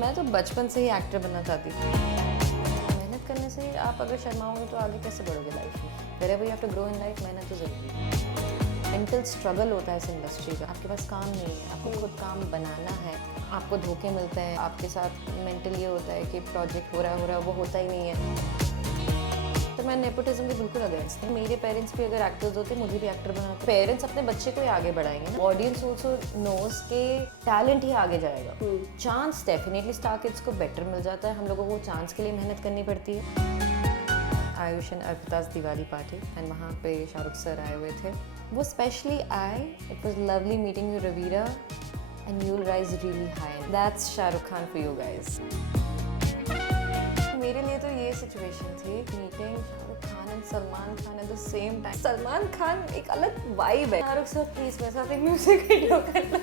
मैं तो बचपन से ही एक्टर बनना चाहती थी। मेहनत करने से आप अगर शर्माओगे तो आगे कैसे बढ़ोगे लाइफ में। wherever you have to grow in life, मेहनत तो ज़रूरी है। मेंटल स्ट्रगल होता है इस इंडस्ट्री का। आपके पास काम नहीं है, आपको खुद काम बनाना है, आपको धोखे मिलते हैं, आपके साथ मेंटल ये होता है कि प्रोजेक्ट हो रहा है वो होता ही नहीं है। तो मैं नेपोटिज्म के बिल्कुल अगेंस्ट हूँ। मेरे पेरेंट्स भी अगर एक्टर्स होते मुझे भी एक्टर बनाते। पेरेंट्स अपने बच्चे को ही आगे बढ़ाएंगे ना। ऑडियंस ऑल्सो नोज के टैलेंट ही आगे जाएगा। चांस डेफिनेटली स्टार किड्स को बेटर मिल जाता है, हम लोगों को चांस के लिए मेहनत करनी पड़ती है। Ayush and Arpita's Diwali party and वहाँ पे शाहरुख सर आए हुए थे। वो स्पेशली आए, it was lovely meeting you Raveera and you will rise really high. That's Shahrukh Khan for you guys. मेरे लिए तो ये सिचुएशन थी, meeting Shahrukh Khan and Salman Khan at the same time. Salman Khan एक अलग वाइब है। शाहरुख सर प्लीज मेरे साथ एक म्यूजिक वीडियो करना।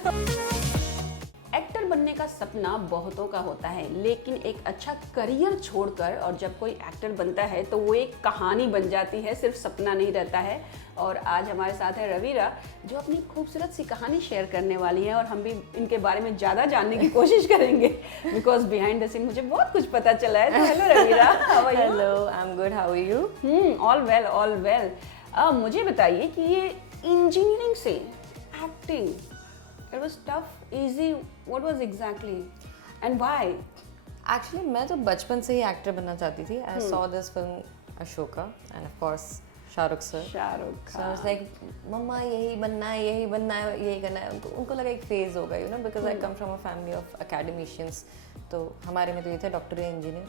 एक्टर बनने का सपना बहुतों का होता है, लेकिन एक अच्छा करियर छोड़कर और जब कोई एक्टर बनता है तो वो एक कहानी बन जाती है, सिर्फ सपना नहीं रहता है। और आज हमारे साथ है रवीरा, जो अपनी खूबसूरत सी कहानी शेयर करने वाली है और हम भी इनके बारे में ज़्यादा जानने की कोशिश करेंगे बिकॉज बिहाइंड द सीन मुझे बहुत कुछ पता चला है। तो hello Raveera, how are you? Hello, I am good, how are you? All well, all well. मुझे बताइए कि ये इंजीनियरिंग से acting, it was tough, easy, what was exactly and why? Actually मैं तो बचपन से ही एक्टर बनना चाहती थी। I saw this film Asoka and of course Shahrukh sir. So I was like मम्मा यही बनना है, यही बनना है, यही करना है। उनको लगा एक फेज होगा, you know, because I come from a family of academicians. तो हमारे में तो ये था डॉक्टर या इंजीनियर।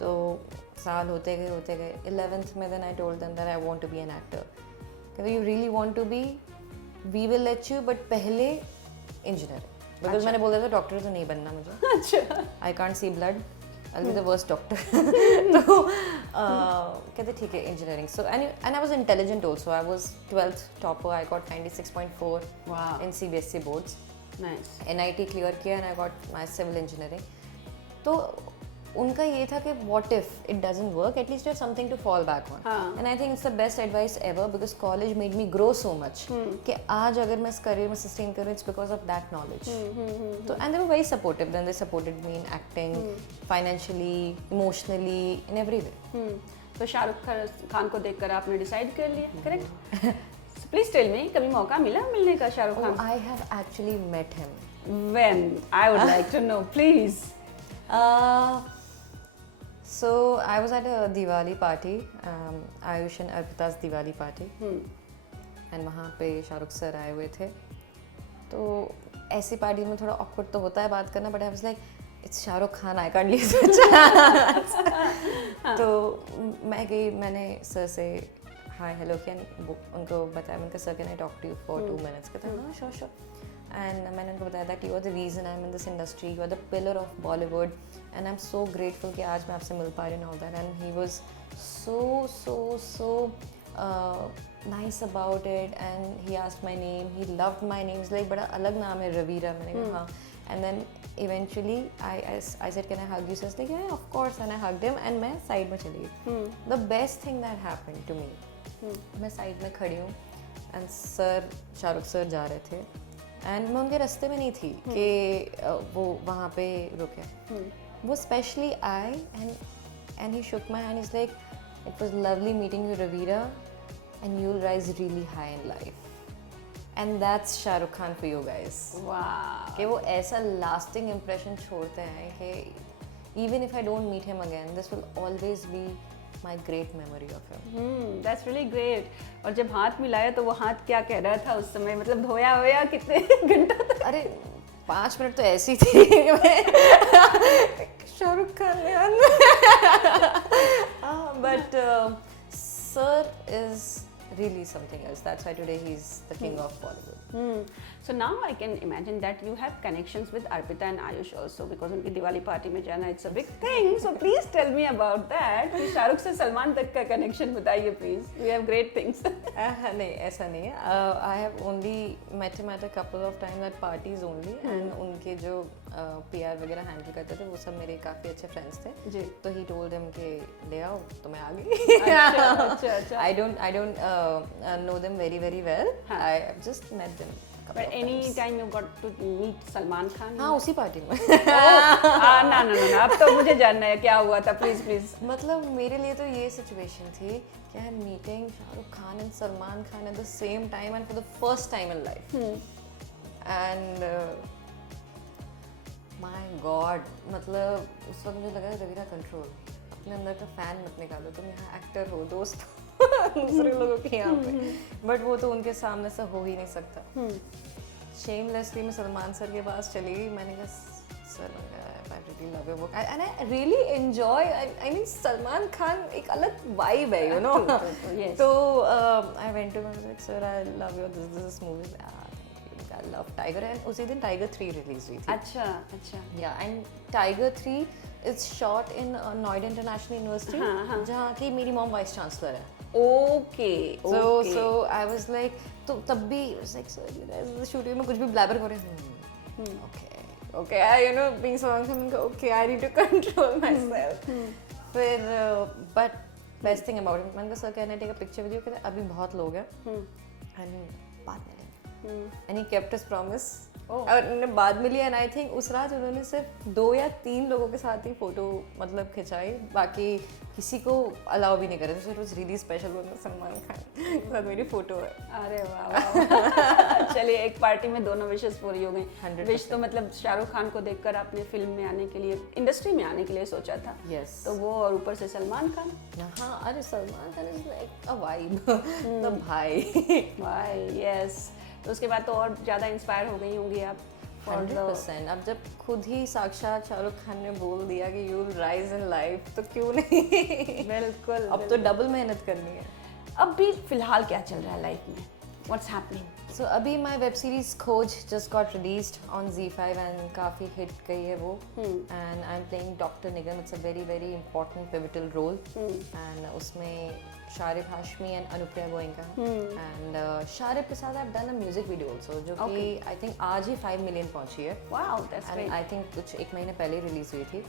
तो साल होते गए 11th में then I told them that I want to be an actor. कहते you really want to be, we will let you, but पहले इंजीनियर। बिकॉज मैंने बोल दिया था डॉक्टर तो नहीं बनना मुझे। अच्छा, I can't see blood, I be the worst doctor. तो कहते ठीक है engineering. So and I was intelligent also. I was 12th topper, I got 96.4 in CBSE boards. Nice. NIT clear किया and I got my civil engineering. तो उनका ये था कि what if it doesn't work, at least you have something to fall back on. And I think it's the best advice ever, because college made me grow so much कि आज अगर मैं इस करियर में सस्टेन करूँ, it's because of that knowledge. तो and they were very supportive, then they supported me in acting, financially, emotionally, in every way. तो शाहरुख खान को देखकर आपने डिसाइड कर लिया, करेक्ट? प्लीज टेल मी, कभी मौका मिला मिलने का Shahrukh Khan? I have actually met him. When? I would like to know, please. So I was at a Diwali party, Ayush and Arpita's Diwali party, and वहाँ पे शाहरुख सर आए हुए थे। तो ऐसी पार्टी में थोड़ा awkward तो होता है बात करना, but I was like, it's Shahrukh Khan, I can't leave the chance. तो मैं गई, मैंने सर से हाय हेलो किया, उनको बताया, मैंने कहा sir can I talk to you for 2 minutes? कहते हैं हाँ श्योर श्योर। एंड मैंने उनको बताया that you are the reason I am in this industry, you are the pillar of Bollywood and I am so grateful कि आज मैं आपसे मिल पा रही हूँ, that. And he was so nice about it and he asked my name, he loved my name. Like बड़ा अलग नाम है रवीरा। मैंने कहा हाँ। And then eventually I said can I hug you? Sir like या of course, and I hugged him and मैं side में चली गई। The best thing that happened to me, मैं साइड में खड़ी हूँ एंड सर, शाहरुख सर जा रहे थे एंड मैं उनके रास्ते में नहीं थी कि वो वहाँ पे रुके। वो स्पेशली आए and he shook my hand, is like it was lovely meeting you Raveera and you will rise really high in life. And that's Shahrukh Khan for you guys. वाह, कि वो ऐसा लास्टिंग इम्प्रेशन छोड़ते हैं कि even if I don't meet him again, this will always be my great memory of him. That's really great. और जब हाथ मिलाया तो वो हाथ क्या कह रहा था उस समय, मतलब धोया होया कितने घंटा तक? अरे 5 मिनट तो ऐसी थी Shahrukh Khan but sir is really something else. That's why today he's the king of Bollywood. So now I can imagine that you have connections with Arpita and Ayush also, because उनकी दिवाली पार्टी में जाना it's a big thing. So please tell me about that. कि शाहरुख से सलमान तक का connection बताइए please. We have great things. नहीं, ऐसा नहीं है. I have only met him at a couple of times at parties only. And उनके जो PR वगैरह हैंडल करते थे वो सब मेरे काफ़ी अच्छे फ्रेंड्स थे जी. तो ही told him कि ले आओ तो मैं आ गई. अच्छा. I don't know them very well. I just met them a couple of any times. Time you got to meet Salman Khan? हाँ उसी पार्टी में. ना अब तो मुझे जानना है क्या हुआ था, प्लीज. मतलब मेरे लिए तो ये सिचुएशन थी कि I am meeting Shahrukh Khan and Salman Khan at the same time and for the first time in life. And my God, मतलब उस वक्त मुझे लगा रवीना कंट्रोल, अपने अंदर का फैन मत निकालो, तुम यहाँ एक्टर हो, दोस्त हो दूसरे लोगों के यहाँ पे, बट वो तो उनके सामने से हो ही नहीं सकता. शेमलेसली मैं सलमान सर के पास चली गई. मैंने कहा sir I really love your work and I really enjoy. I mean Salman Khan एक अलग vibe है, you know. Yes. So I went to him and said, sir, I love your this movie. Thank you. I love Tiger and उसी दिन Tiger 3 release हुई थी. अच्छा. Yeah, and Tiger 3 is shot in Noida International University, जहाँ की मेरी mom vice chancellor है. Okay. So I was like, तो तब भी I was like, sir, you guys shooting में कुछ भी blabber कर रहे हैं. Okay, you know, being Salman Khan, okay, I need to control myself. फिर but best thing about it, मैंने कहा sir, can I take a picture with you? कहते अभी बहुत लोग हैं and बाद में लेंगे. And he kept his promise. और उन्होंने बाद में लिया. And I think उस रात उन्होंने सिर्फ 2 या 3 लोगों के साथ ही फोटो मतलब खिंचाई, बाकी किसी को अलाउ भी नहीं करे. तो it was really special. Salman Khan के साथ मेरी फोटो है. अरे वाह. चलिए, एक पार्टी में दोनों विशेस पूरी हो गई. विश तो मतलब शाहरुख खान को देखकर आपने फिल्म में आने के लिए, इंडस्ट्री में आने के लिए सोचा था. यस. तो वो, और ऊपर से सलमान खान. हाँ, अरे Salman Khan is like a vibe. तो भाई यस. तो उसके बाद तो और ज़्यादा इंस्पायर हो गई होंगी आप. 100%. अब जब खुद ही साक्षात शाहरुख खान ने बोल दिया कि you will rise in life, तो क्यों नहीं. बिल्कुल. अब तो डबल मेहनत करनी है. अब भी फिलहाल क्या चल रहा है लाइफ में? What's happening? सो अभी my web series Khoj just got released on ZEE5 and काफ़ी हिट गई है वो. And I am playing doctor Nigam. It's a very very important pivotal role. And उसमें शारिब हाशमी एंड अनुप्रिया गोयनका. एंड शारिब के साथ I have done a music video also, जो कि I think आज ही 5 मिलियन पहुंची है. Wow, that's great. I think कुछ 1 महीने पहले रिलीज हुई थी.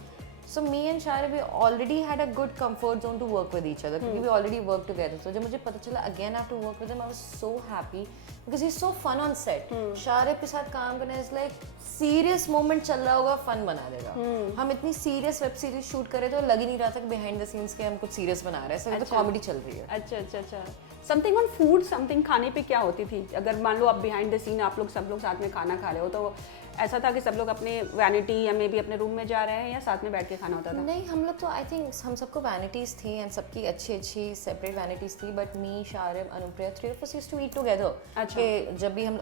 So me and Sharib, we already had a good comfort zone to work with each other because we already worked together. So जब मुझे पता चला again I have to work with him, I was so happy because he's so fun on set. Sharib के साथ काम करना is like serious moment चल रहा होगा, fun बना देगा. हम इतनी serious web series shoot कर रहे थे, लग ही नहीं रहा था कि behind the scenes के हम कुछ serious बना रहे हैं. सब तो comedy चल रही है. अच्छा. समथिंग ऑन फूड, समथिंग खाने पे क्या होती थी? अगर मान लो आप बिहाइंड द सीन आप लोग सब लोग साथ में खाना खा रहे हो, तो ऐसा था कि सब लोग अपने वैनिटी या मे बी अपने रूम में जा रहे हैं, या साथ में बैठ के खाना होता था? नहीं, हम लोग तो आई थिंक हम सबको वैनिटीज़ थी एंड सबकी अच्छी सेपरेट वैनिटीज़ थी. But me, Sharib, Anupriya, 3 of us used to eat together. कि जब भी हम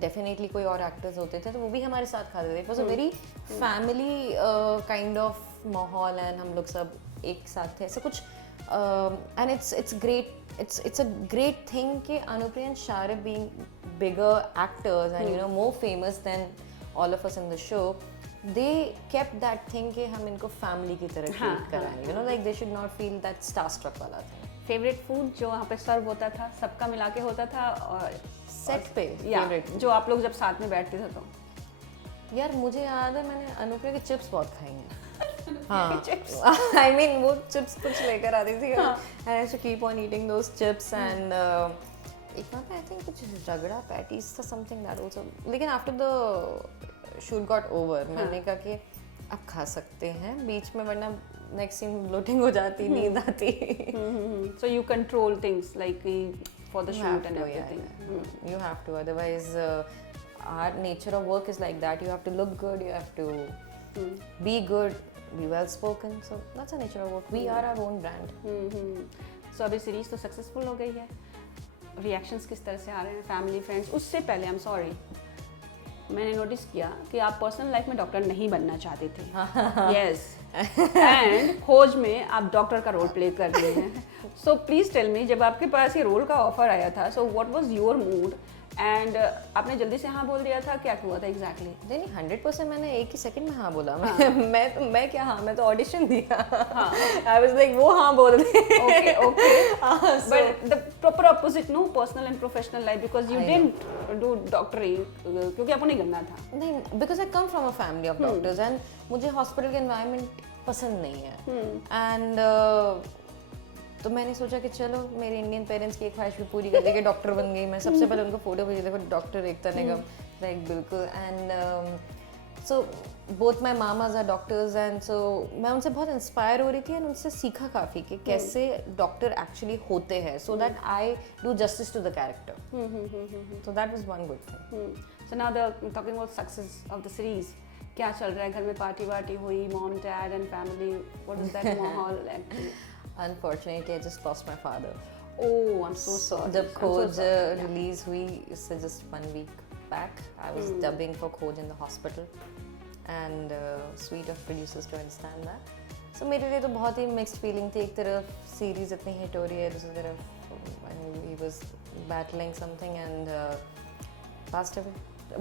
डेफिनेटली कोई और एक्टर्स होते थे तो वो भी हमारे साथ खाते थे. It was a very family kind of माहौल एंड हम लोग सब एक साथ थे. ऐसा कुछ and it's great. It's a great thing कि Anupriya and Sharib being bigger actors and you know more famous than all of us in the show, they kept that thing कि हम इनको family की तरह treat कराएं. You know, like they should not feel that starstruck वाला thing. Favourite food जो वहाँ पे सर्व होता था, सबका मिला के होता था, और सेट पे फेवरेट जो आप लोग जब साथ में बैठते थे? तो यार मुझे याद है मैंने अनुप्रिया के चिप्स बहुत खाए हैं. हाँ, I mean वो चिप्स कुछ लेकर आती थी. And I used to keep on eating those chips and एक बार पे I think कुछ रगड़ा पैटीज था something that also. लेकिन after the shoot got over मैंने कहा कि अब खा सकते हैं बीच में, वरना नेक्स्ट सीन ब्लोटिंग हो जाती, नींद आती. So you control things like for the shoot and everything. You have to, otherwise our nature of work is like that. You have to look good, you have to be good, be well spoken. So that's the nature of work. We are our own brand. So अभी series तो successful हो गई है. Reactions किस तरह से आ रहे हैं फैमिली फ्रेंड्स? उससे पहले आई एम सॉरी, मैंने नोटिस किया कि आप पर्सनल लाइफ में डॉक्टर नहीं बनना चाहते थे. यस. एंड खोज में आप डॉक्टर का रोल प्ले कर रहे हैं. सो प्लीज टेल मी, जब आपके पास ये रोल का ऑफर आया था, so what was your mood? And आपने जल्दी से हाँ बोल दिया था, क्या हुआ था एग्जैक्टली? नहीं, 100% मैंने एक ही सेकंड में हाँ बोला. मैं क्या हाँ, मैं तो ऑडिशन दिया. आई वाज लाइक वो हाँ बोल दे. Okay. But the proper opposite, no, personal and professional life, because you didn't do doctoring क्योंकि आपको नहीं करना था. नहीं, because I come from a family of doctors and मुझे हॉस्पिटल का एनवायरनमेंट पसंद नहीं है. एंड तो मैंने सोचा कि चलो मेरे इंडियन पेरेंट्स की एक ख्वाहिश भी पूरी कर दी कि डॉक्टर बन गई मैं। सबसे पहले उनको फोटो भेजी, देखो डॉक्टर एकता निगम, लाइक बिल्कुल। And so both my mamas are doctors and so मैं उनसे बहुत इंस्पायर हो रही थी एंड उनसे सीखा काफ़ी कि कैसे डॉक्टर एक्चुअली होते हैं, so that I do justice to the character. So that was one good thing. So now the talking about success of the series, क्या चल रहा है घर में? पार्टी वार्टी हुई, mom dad and family, what is that माहौल actually? Unfortunately, I just lost my father. Oh, I'm so sorry. जब खोज release हुई इससे just 1 week back, I was dubbing for खोज in the hospital, and sweet of producers to understand that. So मेरे लिए तो बहुत ही mixed feeling थी। एक तरफ series इतनी hit हो रही है, दूसरी तरफ he was battling something and passed away.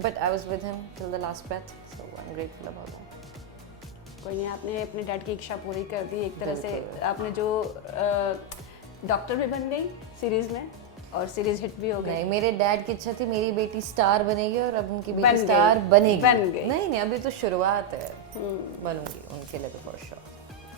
But I was with him till the last breath, so I'm grateful about that. कोई नहीं, आपने अपने डैड की इच्छा पूरी कर दी एक तरह से। आपने जो डॉक्टर भी बन गई सीरीज में और सीरीज हिट भी हो गई। नहीं, मेरे डैड की इच्छा थी मेरी बेटी स्टार बनेगी और अब उनकी बन बेटी गई, स्टार बनेगी। बन गई। नहीं, अभी तो शुरुआत है। बनूंगी उनके लिए तो फॉर श्योर।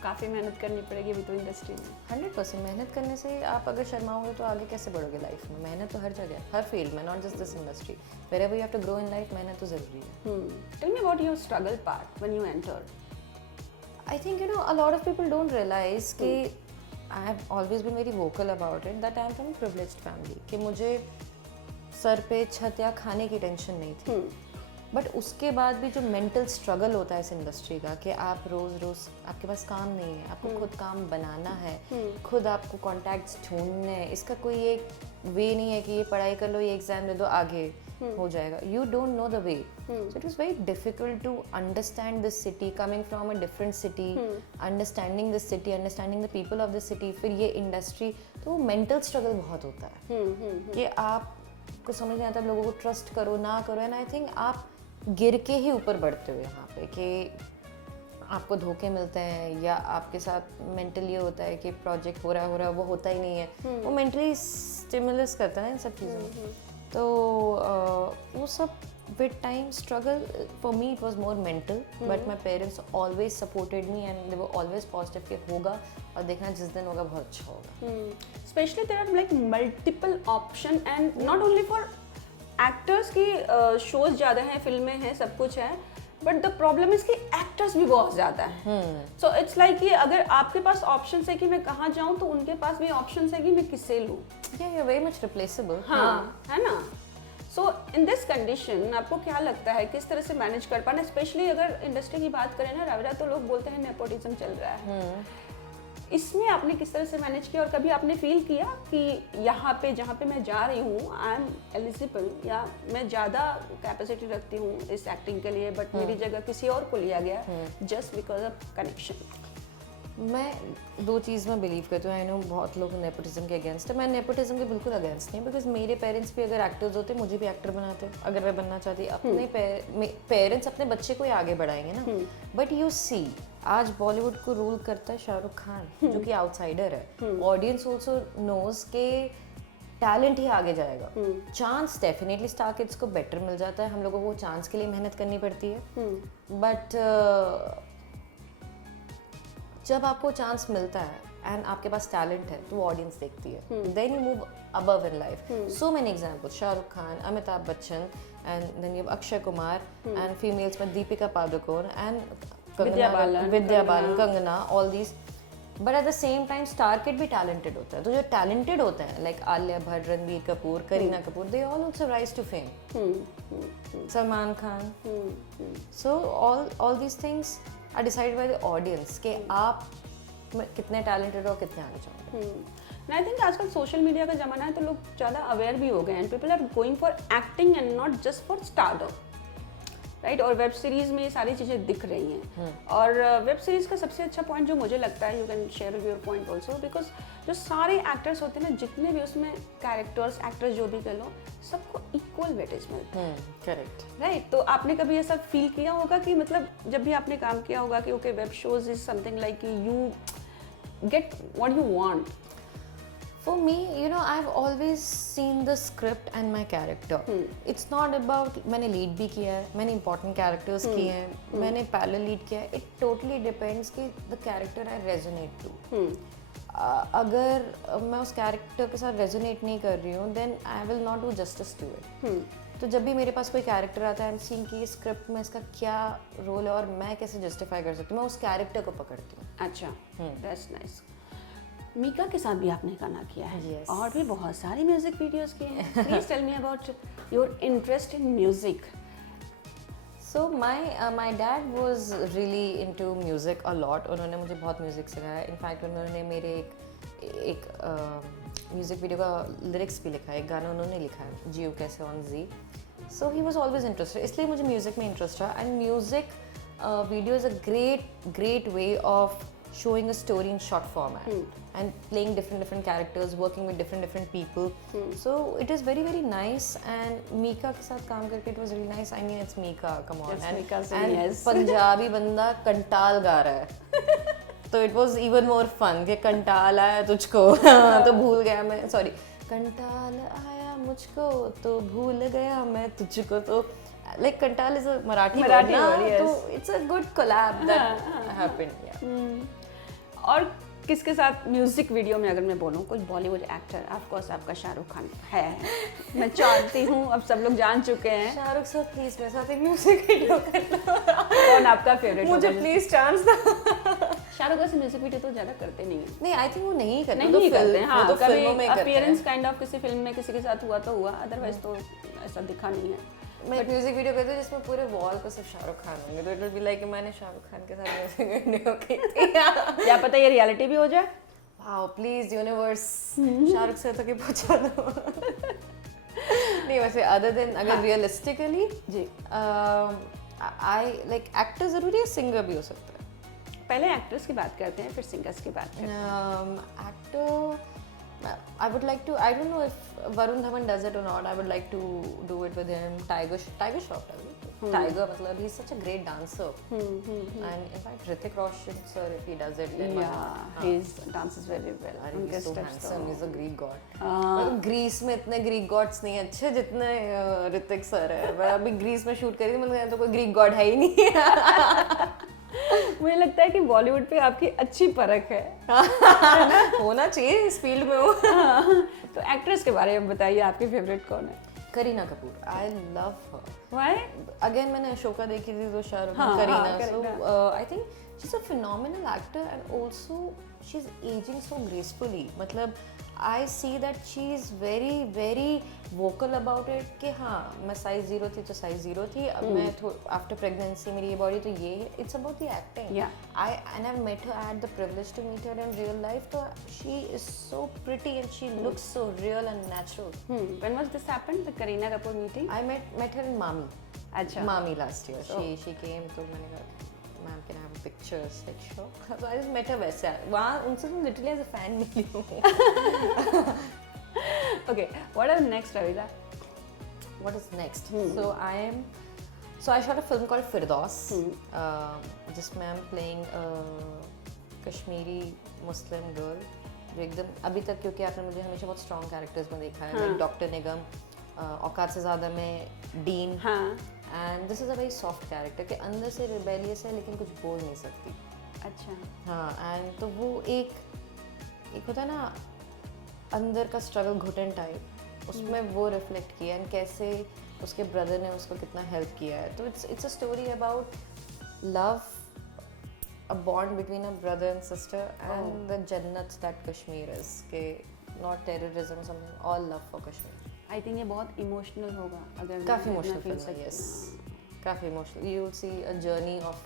काफ़ी मेहनत करनी पड़ेगी अभी तो इंडस्ट्री में। 100% मेहनत करने से आप अगर शर्माओगे तो आगे कैसे बढ़ोगे लाइफ में? मेहनत तो हर जगह, हर फील्ड में, not just this industry. Wherever you have to grow in life, मेहनत तो ज़रूरी है। Tell me about your struggle part when you entered. I think a lot of people don't realize कि I have always been very vocal about it that I am from a privileged family, कि मुझे sir पे छत या खाने की tension नहीं थी। बट उसके बाद भी जो मेंटल स्ट्रगल होता है इस इंडस्ट्री का कि आप रोज़ आपके पास काम नहीं है, आपको खुद काम बनाना है, खुद आपको कॉन्टैक्ट्स ढूंढने हैं। इसका कोई एक वे नहीं है कि ये पढ़ाई कर लो, ये एग्जाम दे दो, आगे हो जाएगा। You don't know the way, so it was very difficult to understand this city, coming from a different city, understanding this city, understanding the people of this city, फिर ये इंडस्ट्री। तो मेंटल स्ट्रगल बहुत होता है कि आपको समझ नहीं आता, लोगों को ट्रस्ट करो ना करो। एंड आई थिंक आप गिर के ही ऊपर बढ़ते हो यहाँ पे, कि आपको धोखे मिलते हैं या आपके साथ मेंटली होता है कि प्रोजेक्ट हो रहा है वो होता ही नहीं है। वो मेंटली स्टिमुलस करता है ना इन सब चीज़ों में। तो वो सब with time struggle for me it was more mental, but my parents always supported me and they were always positive कि होगा और देखना जिस दिन होगा बहुत अच्छा होगा। Specially there are like multiple option and not only for actors की शोज ज़्यादा हैं, फिल्में हैं, सब कुछ है, बट द प्रॉब्लम इज कि एक्टर्स भी बहुत ज़्यादा हैं। सो इट्स लाइक कि अगर आपके पास ऑप्शन है कि मैं कहाँ जाऊँ तो उनके पास भी ऑप्शन है कि मैं किससे लूँ। You are very much replaceable. हाँ, है ना। सो इन दिस कंडीशन आपको क्या लगता है किस तरह से मैनेज कर पाना? स्पेशली अगर इंडस्ट्री की बात करें ना रविरा, तो लोग बोलते हैं नेपोटिज्म चल रहा है। इसमें आपने किस तरह से मैनेज किया और कभी आपने फील किया कि यहाँ पे जहाँ पे मैं जा रही हूँ आई एम एलिजिबल या मैं ज़्यादा कैपेसिटी रखती हूँ इस एक्टिंग के लिए, बट मेरी जगह किसी और को लिया गया जस्ट बिकॉज ऑफ कनेक्शन? मैं 2 चीज़ में बिलीव करती हूँ। आई नो बहुत लोग नेपोटिज्म के अगेंस्ट है, मैं नेपोटिज्म के बिल्कुल अगेंस्ट नहीं, बिकॉज मेरे पेरेंट्स भी अगर एक्टर्स होते मुझे भी एक्टर बनाते अगर मैं बनना चाहती। अपने पेरेंट्स अपने बच्चे को ही आगे बढ़ाएंगे ना। बट यू सी आज बॉलीवुड को रूल करता है शाहरुख खान, जो कि आउटसाइडर है। ऑडियंस ऑल्सो नोज के टैलेंट ही आगे जाएगा। चांस डेफिनेटली स्टार किड्स को बेटर मिल जाता है, हम लोगों को चांस के लिए मेहनत करनी पड़ती है। बट जब आपको चांस मिलता है एंड आपके पास टैलेंट है तो ऑडियंस देखती है, then you move above in life. So many examples, Shahrukh Khan, Amitabh Bachchan, and then you Akshay Kumar, and females में Deepika Padukone and Vidya Balan, Kangana, all these. But at the same time star kid भी टैलेंटेड होता है। तो जो टैलेंटेड होते हैं like Alia Bhatt, Ranbir Kapoor, Kareena Kapoor, they all also rise to fame, Salman Khan. So all these things are decided by the audience कि आप कितने टैलेंटेड हो, कितने आगे जाओगे। आई थिंक आजकल सोशल मीडिया का जमाना है तो लोग ज़्यादा अवेयर भी हो गए हैं, people are going for acting and not just for stardom, right. और वेब सीरीज में ये सारी चीज़ें दिख रही हैं। और वेब सीरीज का सबसे अच्छा पॉइंट जो मुझे लगता है, you can share your point also, because जो सारे एक्टर्स होते हैं ना, जितने भी उसमें कैरेक्टर्स एक्टर्स जो भी कर लो, सबको इक्वल वेटेज मिलता है। Correct, right. तो आपने कभी ऐसा फील किया होगा कि मतलब जब भी आपने काम किया होगा कि okay web shows is something like you get what you want? For me, I've always seen the script and my character. It's not about मैंने lead भी किया है, मैंने important characters किए हैं, मैंने parallel lead किया है. It totally depends कि the character I resonate to. अगर मैं उस कैरेक्टर के साथ रेजोनेट नहीं कर रही हूँ then I will not do justice to it. तो जब भी मेरे पास कोई कैरेक्टर आता है आई एम सीइंग कि स्क्रिप्ट में इसका क्या रोल है और मैं कैसे जस्टिफाई कर सकती हूँ, मैं उस कैरेक्टर को पकड़ती हूँ। अच्छा, दैट्स नाइस। मीका के साथ भी आपने गाना किया है। Yes. और भी बहुत सारी म्यूजिक वीडियोस किए हैं। Please tell me about your interest in music. So my dad was really into music a lot. उन्होंने मुझे बहुत म्यूज़िक सिखाया। इनफैक्ट उन्होंने मेरे एक म्यूज़िक वीडियो का लिरिक्स भी लिखा है, एक गाना उन्होंने लिखा है, जियो कैसे ऑन जी। So he was always interested, इसलिए मुझे म्यूज़िक में इंटरेस्ट रहा। And music video is a great way of showing a story in short format and playing different characters, working with different people. So it is very nice. And Mika के साथ काम करके it was really nice. I mean it's Mika, come on. It's and Mika Singh, and yes. Punjabi बंदा कंटाल गा रहा है तो it was even more fun कि कंटाल आया तुझको तो भूल गया मैं, सॉरी, कंटाल आया मुझको तो भूल गया मैं तुझको। तो like कंटाल is a Marathi word ना, yes. तो it's a good collab that happened. Yeah. और किसके साथ म्यूजिक वीडियो में अगर मैं बोलूँ, कोई बॉलीवुड एक्टर, ऑफ कोर्स आपका शाहरुख खान है, मैं जानती हूँ, अब सब लोग जान चुके हैं। शाहरुख सर प्लीज मेरे साथ एक म्यूजिक वीडियो करना। कौन आपका फेवरेट? मुझे प्लीज चांस दो। शाहरुख वैसे म्यूजिक वीडियो तो ज्यादा करते नहीं है। नहीं, आई थिंक वो नहीं करते। नहीं करते हैं, हाँ, तो कभी फिल्मों में करते हैं। अपीयरेंस काइंड ऑफ किसी फिल्म में किसी के साथ हुआ तो हुआ, अदरवाइज तो ऐसा दिखा नहीं है। मैं म्यूजिक वीडियो करती हूँ जिसमें पूरे वॉल पे सिर्फ शाहरुख खान होंगे, तो इट विल बी लाइक मैंने शाहरुख खान के साथ म्यूजिक वीडियो की थी। क्या पता ये रियलिटी भी हो जाए। Wow, please universe Shahrukh sir तक ही पहुंचा दो। नहीं, वैसे अदर देन अगर रियलिस्टिकली जी, आई लाइक एक्टर जरूरी है, सिंगर भी हो सकता है। पहले एक्टर्स की बात करते हैं, फिर सिंगर्स की बात करते हैं। Actor, I would like to. I don't know if Varun Dhawan does it or not. I would like to do it with him. Tiger Shroff does it. Tiger, मतलब he's such a great dancer. And in fact, Hrithik Roshan sir, if he does it, then Yeah, he dances very well. he's so handsome. He's a Greek god. हाँ। Greece में इतने Greek gods नहीं अच्छे जितने Hrithik sir है। मैं अभी Greece में शूट करी थी, मैंने कहा तो कोई ग्रीक गॉड है ही नहीं। मुझे लगता है कि बॉलीवुड पे आपकी अच्छी परख है। होना चाहिए, इस फील्ड में हो। तो एक्ट्रेस के बारे में बताइए, आपकी फेवरेट कौन है? Kareena Kapoor, I love her. Why? Again मैंने अशोका देखी थी तो शाहरुख, हाँ, Kareena. Kareena. So I think she is a phenomenal actor and also she is ageing so gracefully. मतलब I see that she is very vocal about it कि हाँ, मैं साइज 0 थी तो साइज 0 थी, अब मैं आफ्टर प्रेगनेंसी मेरी ये बॉडी तो ये है। It's about the acting. Yeah. I met her, I had the privilege to meet her in real life. So she is so pretty and she looks so real and natural. When was this happened? The Kareena Kapoor meeting? I met her in Mami. अच्छा। Mami last year. She came, तो मैंने कहा ma'am can I have a picture? Like sure. So I just met her वैसे। वहाँ उनसे तो literally as a fan मिली हूँ। Okay, what are the next, Ravila? What is next? So I shot a film called Firdaus, जिसमें I'm playing a Kashmiri Muslim girl जो एकदम अभी तक, क्योंकि आपने मुझे हमेशा बहुत strong characters में देखा है, like डॉक्टर निगम, औकात से ज़्यादा में डीन, हाँ। and this is a very soft character कि अंदर से rebellious है लेकिन कुछ बोल नहीं सकती। अच्छा। हाँ, and तो वो एक होता है ना अंदर का स्ट्रगल, घुटन टाइप, उसमें वो रिफ्लेक्ट किया एंड कैसे उसके ब्रदर ने उसको कितना हेल्प किया है। तो it's a story about love, a bond between a brother and sister, and the jannat that Kashmir is, के not terrorism or something, all love for Kashmir. I think ये बहुत इमोशनल होगा अगर काफ़ी मैं इमोशनल feel फिल्म है, सकती yes, हूँ। काफ़ी emotional. You will see a journey of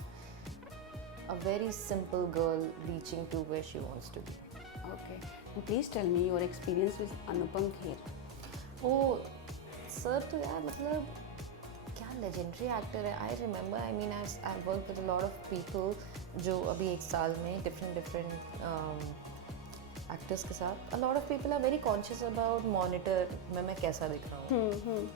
a very simple girl reaching to where she wants to be. Okay, please tell me your experience with Anupam Kher. वो sir तो यार मतलब क्या legendary actor है। I remember, I mean I work with a lot of people जो अभी एक साल में डिफरेंट एक्टर्स के साथ। A lot of people are very conscious about monitor में मैं कैसा दिख रहा हूँ।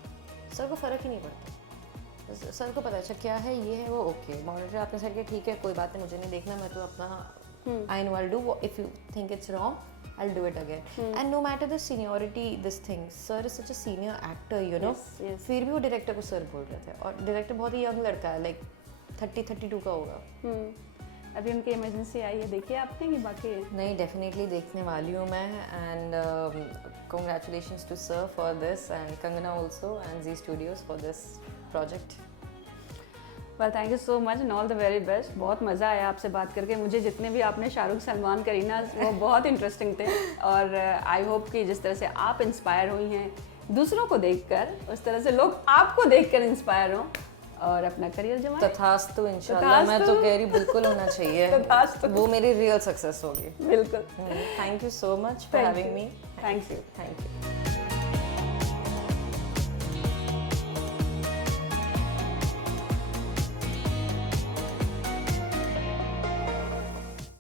सर को फ़र्क ही नहीं पड़ता। सर को पता है अच्छा क्या है, ये है वो, ओके मॉनिटर आपने सर के ठीक है कोई बात नहीं, मुझे नहीं देखना, मैं तो अपना I know I do, if you think it's wrong I'll do it again. And no matter the seniority, this thing, sir is such a senior actor, you know. Yes. फिर भी वो डायरेक्टर को सर बोल रहे थे, और director बहुत ही young लड़का है, लाइक 30-32 का होगा। अभी उनकी इमरजेंसी आई है, देखिए आपने कि बाकी है? नहीं, डेफिनेटली देखने वाली हूँ मैं, and congratulations to sir for this and Kangana also and Z Studios for this project. Well thank you so much and all the very best. बहुत मज़ा आया आपसे बात करके। मुझे जितने भी आपने शाहरुख, सलमान, करीना, वो बहुत इंटरेस्टिंग थे, और आई होप कि जिस तरह से आप इंस्पायर हुई हैं दूसरों को देखकर, उस तरह से लोग आपको देखकर इंस्पायर हों और अपना करियर जमाएं। तथास्तु इंशाल्लाह, मैं तो कह रही बिल्कुल होना चाहिए। तथास्तु। वो मेरी रियल सक्सेस होगी। बिल्कुल। Thank you so much for having me. Thank you. Thank you.